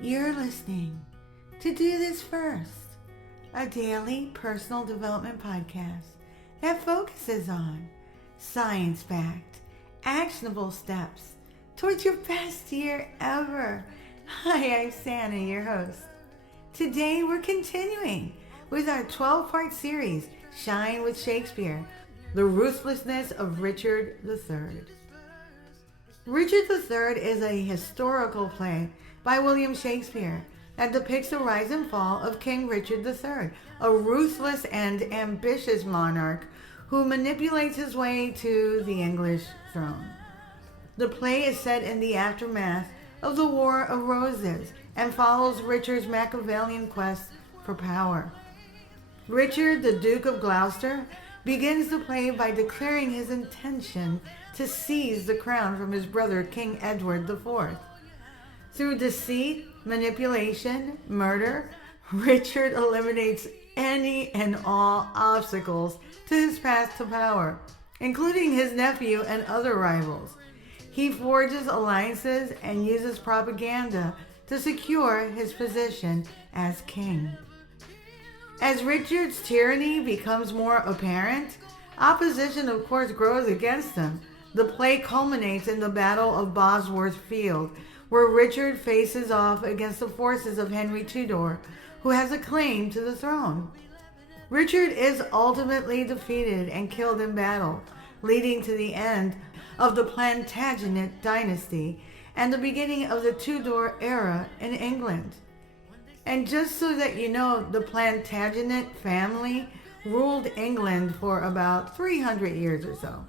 You're listening to Do This First, a daily personal development podcast that focuses on science-backed, actionable steps towards your best year ever. Hi, I'm Santa, your host. Today we're continuing with our 12-part series, Shine with Shakespeare, the Ruthlessness of Richard III. Richard III is a historical play by William Shakespeare that depicts the rise and fall of King Richard III, a ruthless and ambitious monarch who manipulates his way to the English throne. The play is set in the aftermath of the War of Roses and follows Richard's Machiavellian quest for power. Richard, the Duke of Gloucester, begins the play by declaring his intention to seize the crown from his brother King Edward IV. Through deceit, manipulation, murder, Richard eliminates any and all obstacles to his path to power, including his nephew and other rivals. He forges alliances and uses propaganda to secure his position as king. As Richard's tyranny becomes more apparent, opposition of course grows against him. The play culminates in the Battle of Bosworth Field, where Richard faces off against the forces of Henry Tudor, who has a claim to the throne. Richard is ultimately defeated and killed in battle, leading to the end of the Plantagenet dynasty and the beginning of the Tudor era in England. And just so that you know, the Plantagenet family ruled England for about 300 years or so.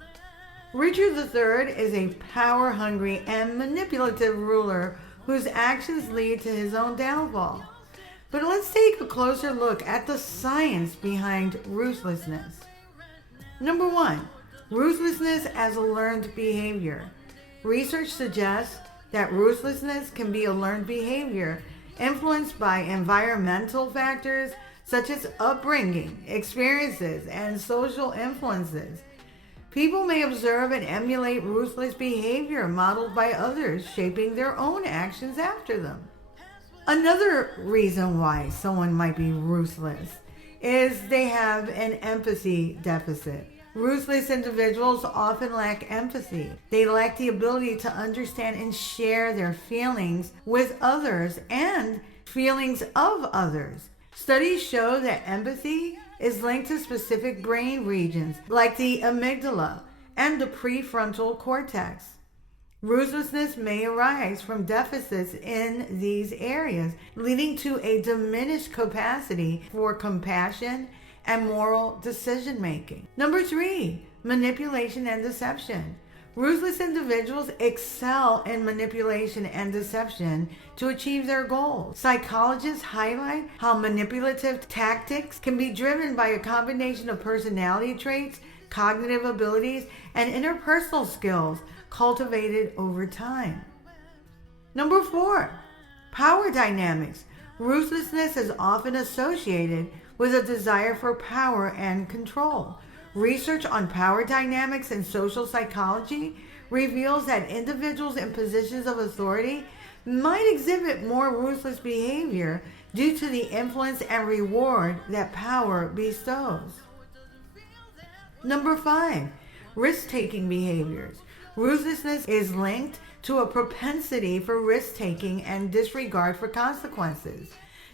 Richard III is a power-hungry and manipulative ruler whose actions lead to his own downfall. But let's take a closer look at the science behind ruthlessness. Number 1, ruthlessness as a learned behavior. Research suggests that ruthlessness can be a learned behavior influenced by environmental factors such as upbringing, experiences, and social influences. People may observe and emulate ruthless behavior modeled by others, shaping their own actions after them. Another reason why someone might be ruthless is they have an empathy deficit. Ruthless individuals often lack empathy. They lack the ability to understand and share their feelings with others and feelings of others. Studies show that empathy is linked to specific brain regions like the amygdala and the prefrontal cortex. Ruthlessness may arise from deficits in these areas, leading to a diminished capacity for compassion and moral decision making. Number 3, manipulation and deception. Ruthless individuals excel in manipulation and deception to achieve their goals. Psychologists highlight how manipulative tactics can be driven by a combination of personality traits, cognitive abilities, and interpersonal skills cultivated over time. Number 4, power dynamics. Ruthlessness is often associated with a desire for power and control. Research on power dynamics and social psychology reveals that individuals in positions of authority might exhibit more ruthless behavior due to the influence and reward that power bestows. Number 5, risk-taking behaviors. Ruthlessness is linked to a propensity for risk-taking and disregard for consequences.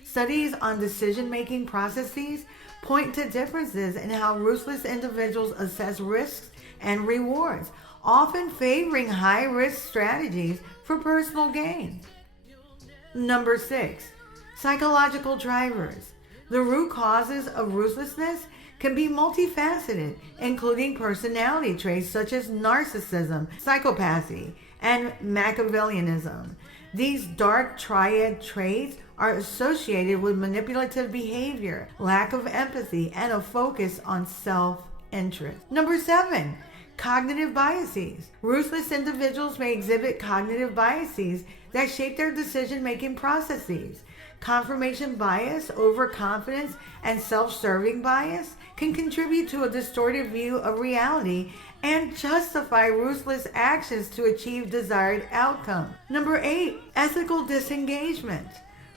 Studies on decision-making processes point to differences in how ruthless individuals assess risks and rewards, often favoring high-risk strategies for personal gain. Number 6, psychological drivers. The root causes of ruthlessness can be multifaceted, including personality traits such as narcissism, psychopathy, and Machiavellianism. These dark triad traits are associated with manipulative behavior, lack of empathy, and a focus on self-interest. Number 7, cognitive biases. Ruthless individuals may exhibit cognitive biases that shape their decision-making processes. Confirmation bias, overconfidence, and self-serving bias can contribute to a distorted view of reality and justify ruthless actions to achieve desired outcome. Number 8, ethical disengagement.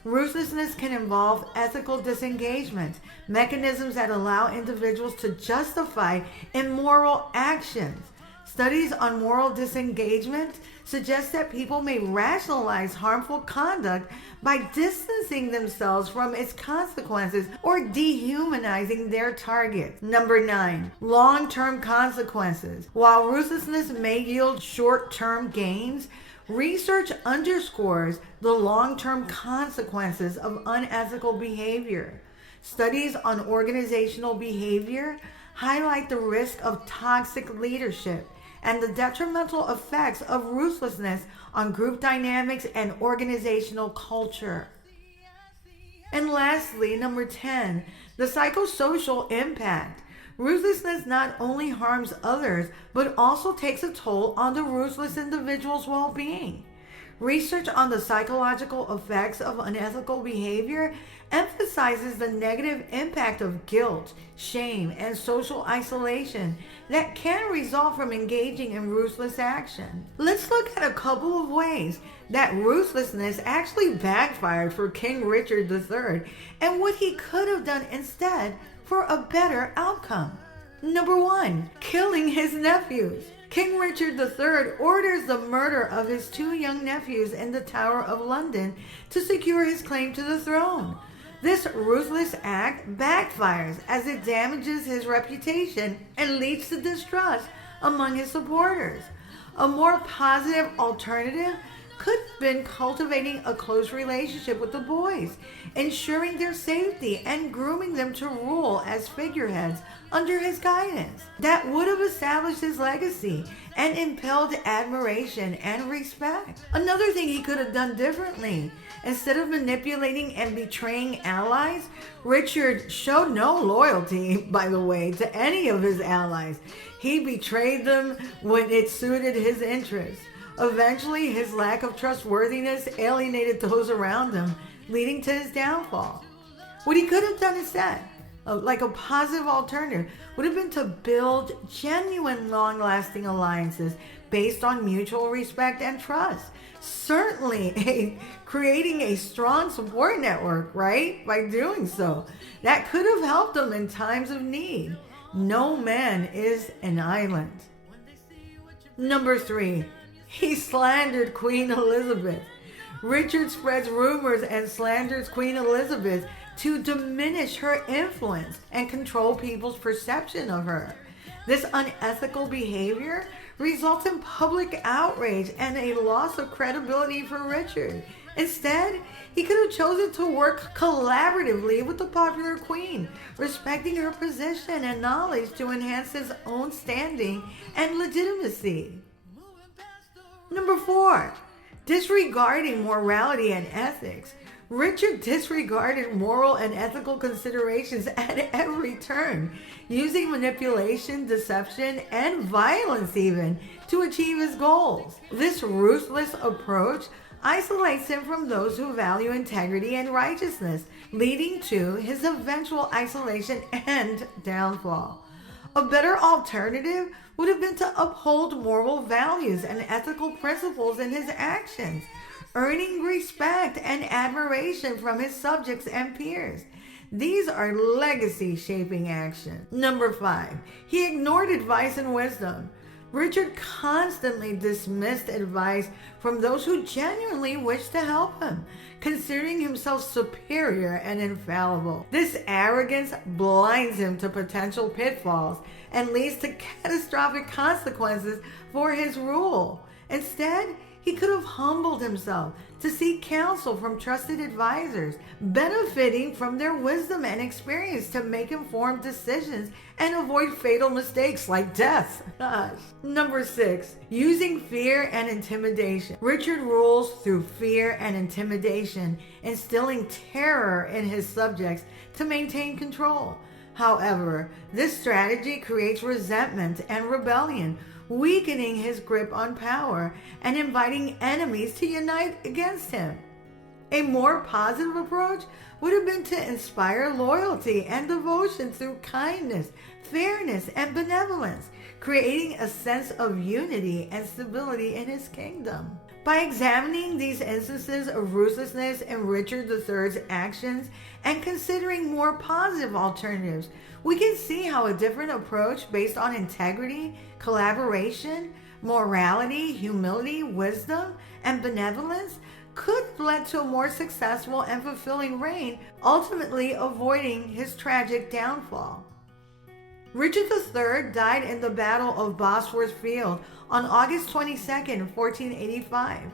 Ruthlessness can involve ethical disengagement, mechanisms that allow individuals to justify immoral actions. Studies on moral disengagement suggest that people may rationalize harmful conduct by distancing themselves from its consequences or dehumanizing their target. Number 9, long-term consequences. While ruthlessness may yield short-term gains, research underscores the long-term consequences of unethical behavior. Studies on organizational behavior highlight the risk of toxic leadership and the detrimental effects of ruthlessness on group dynamics and organizational culture. And lastly, number 10, the psychosocial impact. Ruthlessness not only harms others, but also takes a toll on the ruthless individual's well-being. Research on the psychological effects of unethical behavior emphasizes the negative impact of guilt, shame, and social isolation that can result from engaging in ruthless action. Let's look at a couple of ways that ruthlessness actually backfired for King Richard III and what he could have done instead for a better outcome. Number 1, killing his nephews. King Richard III orders the murder of his 2 young nephews in the Tower of London to secure his claim to the throne. This ruthless act backfires as it damages his reputation and leads to distrust among his supporters. A more positive alternative could have been cultivating a close relationship with the boys, ensuring their safety and grooming them to rule as figureheads under his guidance. That would have established his legacy and impelled admiration and respect. Another thing he could have done differently: instead of manipulating and betraying allies, Richard showed no loyalty, by the way, to any of his allies. He betrayed them when it suited his interests. Eventually, his lack of trustworthiness alienated those around him, leading to his downfall. What he could have done instead, like a positive alternative, would have been to build genuine, long-lasting alliances based on mutual respect and trust. Certainly creating a strong support network, right? By doing so, that could have helped him in times of need. No man is an island. Number 3, he slandered Queen Elizabeth. Richard spreads rumors and slanders Queen Elizabeth to diminish her influence and control people's perception of her. This unethical behavior results in public outrage and a loss of credibility for Richard. Instead, he could have chosen to work collaboratively with the popular queen, respecting her position and knowledge to enhance his own standing and legitimacy. Number 4, disregarding morality and ethics. Richard disregarded moral and ethical considerations at every turn, using manipulation, deception, and violence even to achieve his goals. This ruthless approach isolates him from those who value integrity and righteousness, leading to his eventual isolation and downfall. A better alternative would have been to uphold moral values and ethical principles in his actions, earning respect and admiration from his subjects and peers. These are legacy-shaping actions. Number 5, he ignored advice and wisdom. Richard constantly dismissed advice from those who genuinely wished to help him, considering himself superior and infallible. This arrogance blinds him to potential pitfalls and leads to catastrophic consequences for his rule. Instead, he could have humbled himself to seek counsel from trusted advisors, benefiting from their wisdom and experience to make informed decisions and avoid fatal mistakes like death. Number 6, using fear and intimidation. Richard rules through fear and intimidation, instilling terror in his subjects to maintain control. However, this strategy creates resentment and rebellion, weakening his grip on power and inviting enemies to unite against him. A more positive approach would have been to inspire loyalty and devotion through kindness, fairness, and benevolence, creating a sense of unity and stability in his kingdom. By examining these instances of ruthlessness in Richard III's actions and considering more positive alternatives, we can see how a different approach based on integrity, collaboration, morality, humility, wisdom, and benevolence could have led to a more successful and fulfilling reign, ultimately avoiding his tragic downfall. Richard III died in the Battle of Bosworth Field on August 22, 1485.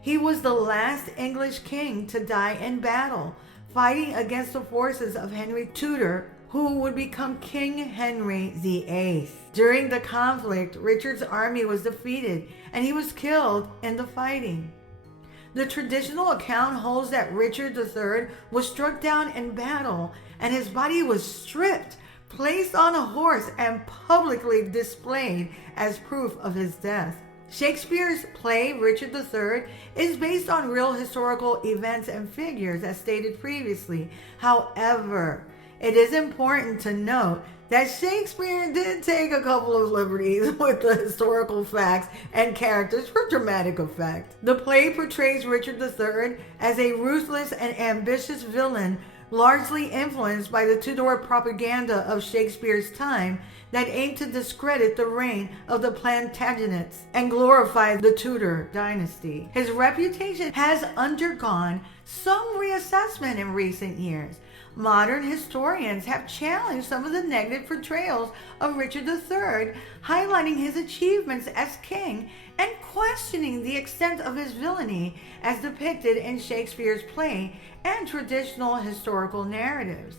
He was the last English king to die in battle, fighting against the forces of Henry Tudor, who would become King Henry VIII. During the conflict, Richard's army was defeated and he was killed in the fighting. The traditional account holds that Richard III was struck down in battle and his body was stripped, placed on a horse, and publicly displayed as proof of his death. Shakespeare's play Richard III is based on real historical events and figures as stated previously. However, it is important to note that Shakespeare did take a couple of liberties with the historical facts and characters for dramatic effect. The play portrays Richard III as a ruthless and ambitious villain, largely influenced by the Tudor propaganda of Shakespeare's time that aimed to discredit the reign of the Plantagenets and glorify the Tudor dynasty. His reputation has undergone some reassessment in recent years. Modern historians have challenged some of the negative portrayals of Richard III, highlighting his achievements as king and questioning the extent of his villainy as depicted in Shakespeare's play and traditional historical narratives.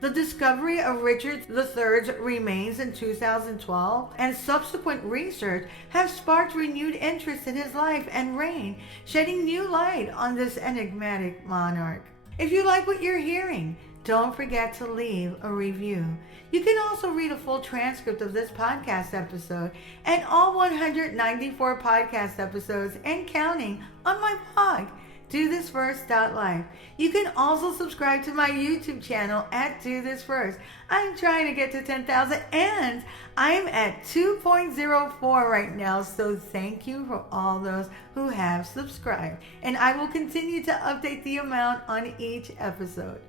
The discovery of Richard III's remains in 2012 and subsequent research have sparked renewed interest in his life and reign, shedding new light on this enigmatic monarch. If you like what you're hearing, don't forget to leave a review. You can also read a full transcript of this podcast episode and all 194 podcast episodes and counting on my blog, DoThisFirst.life. You can also subscribe to my YouTube channel at Do This First. I'm trying to get to 10,000 and I'm at 2.04 right now, so thank you for all those who have subscribed. And I will continue to update the amount on each episode.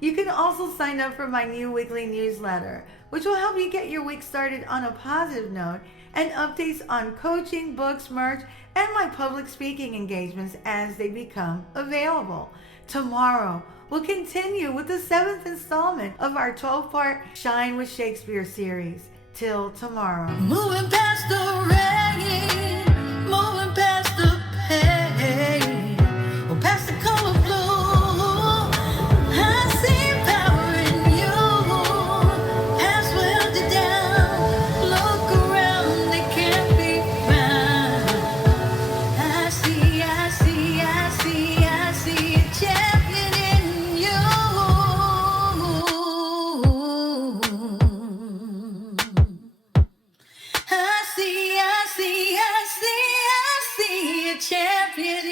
You can also sign up for my new weekly newsletter, which will help you get your week started on a positive note, and updates on coaching, books, merch, and my public speaking engagements as they become available. Tomorrow, we'll continue with the 7th installment of our 12-part Shine with Shakespeare series. Till tomorrow. Moving past the rain, moving past the pain, or past the color blue. I see power in you. Past held you down. Look around, they can't be found. I see a champion in you. I see a champion